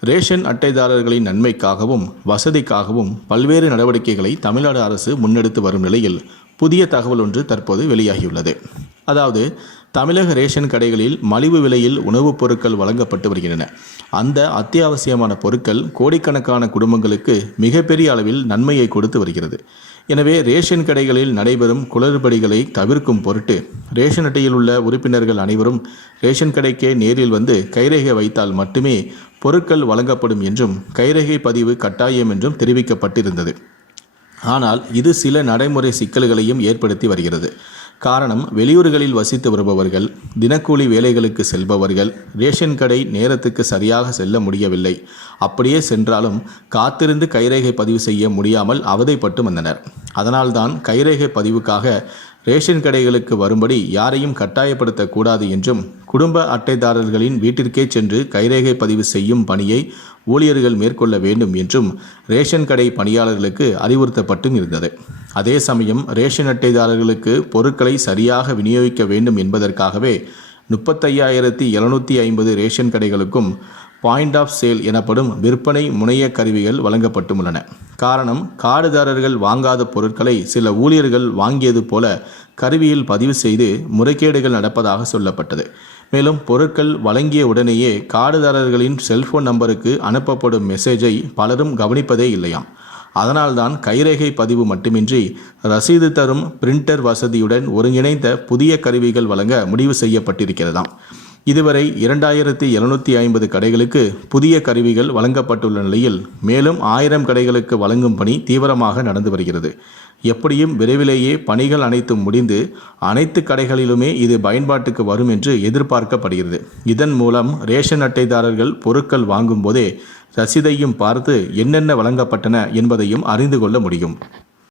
Ration அட்டைதாரர்களின் நன்மைக்காகவும் வசதிக்காகவும் பல்வேறு நடவடிக்கைகளை தமிழ்நாடு அரசு முன்னெடுத்து வரும் நிலையில் புதிய தகவல் ஒன்று தற்போது வெளியாகியுள்ளது. அதாவது தமிழக ரேஷன் கடைகளில் மலிவு விலையில் உணவுப் பொருட்கள் வழங்கப்பட்டு வருகின்றன. அந்த அத்தியாவசியமான பொருட்கள் கோடிக்கணக்கான குடும்பங்களுக்கு மிகப்பெரிய அளவில் நன்மையை கொடுத்து வருகிறது. எனவே ரேஷன் கடைகளில் நடைபெறும் குளறுபடிகளை தவிர்க்கும் பொருட்டு ரேஷன் அட்டையில் உள்ள உறுப்பினர்கள் அனைவரும் ரேஷன் கடைக்கே நேரில் வந்து கைரேகை வைத்தால் மட்டுமே பொருட்கள் வழங்கப்படும் என்றும் கைரேகை பதிவு கட்டாயம் என்றும் தெரிவிக்கப்பட்டிருந்தது. ஆனால் இது சில நடைமுறை சிக்கல்களையும் ஏற்படுத்தி வருகிறது. காரணம் வெளியூர்களில் வசித்து வருபவர்கள் தினக்கூலி வேலைகளுக்கு செல்பவர்கள் ரேஷன் கடை நேரத்துக்கு சரியாக செல்ல முடியவில்லை. அப்படியே சென்றாலும் காத்திருந்து கைரேகை பதிவு செய்ய முடியாமல் அவதைப்பட்டு வந்தனர். அதனால்தான் கைரேகை பதிவுக்காக ரேஷன் கடைகளுக்கு வரும்படி யாரையும் கட்டாயப்படுத்தக்கூடாது என்றும் குடும்ப அட்டைதாரர்களின் வீட்டிற்கே சென்று கைரேகை பதிவு செய்யும் பணியை ஊழியர்கள் மேற்கொள்ள வேண்டும் என்றும் ரேஷன் கடை பணியாளர்களுக்கு அறிவுறுத்தப்பட்டும் இருந்தது. அதே சமயம் ரேஷன் அட்டைதாரர்களுக்கு பொருட்களை சரியாக விநியோகிக்க வேண்டும் என்பதற்காகவே முப்பத்தையாயிரத்தி எழுநூற்றி ஐம்பது ரேஷன் கடைகளுக்கும் பாயிண்ட் ஆஃப் சேல் எனப்படும் விற்பனை முனைய கருவிகள் வழங்கப்பட்டுள்ளன. காரணம் காடுதாரர்கள் வாங்காத பொருட்களை சில ஊழியர்கள் வாங்கியது போல கருவியில் பதிவு செய்து முறைகேடுகள் நடப்பதாக சொல்லப்பட்டது. மேலும் பொருட்கள் வழங்கிய உடனேயே கார்டுதாரர்களின் செல்போன் நம்பருக்கு அனுப்பப்படும் மெசேஜை பலரும் கவனிப்பதே இல்லையாம். அதனால்தான் கைரேகை பதிவு மட்டுமின்றி ரசீது தரும் பிரிண்டர் வசதியுடன் ஒருங்கிணைந்த புதிய கருவிகள் வழங்க முடிவு செய்யப்பட்டிருக்கிறதாம். இதுவரை இரண்டாயிரத்தி எழுநூற்றி ஐம்பது கடைகளுக்கு புதிய கருவிகள் வழங்கப்பட்டுள்ள நிலையில் மேலும் ஆயிரம் கடைகளுக்கு வழங்கும் பணி தீவிரமாக நடந்து வருகிறது. எப்படியும் விரைவிலேயே பணிகள் அனைத்தும் முடிந்து அனைத்து கடைகளிலுமே இது பயன்பாட்டுக்கு வரும் என்று எதிர்பார்க்கப்படுகிறது. இதன் மூலம் ரேஷன் அட்டைதாரர்கள் பொருட்கள் வாங்கும் போதே ரசீதையும் பார்த்து என்னென்ன வழங்கப்பட்டன என்பதையும் அறிந்து கொள்ள முடியும்.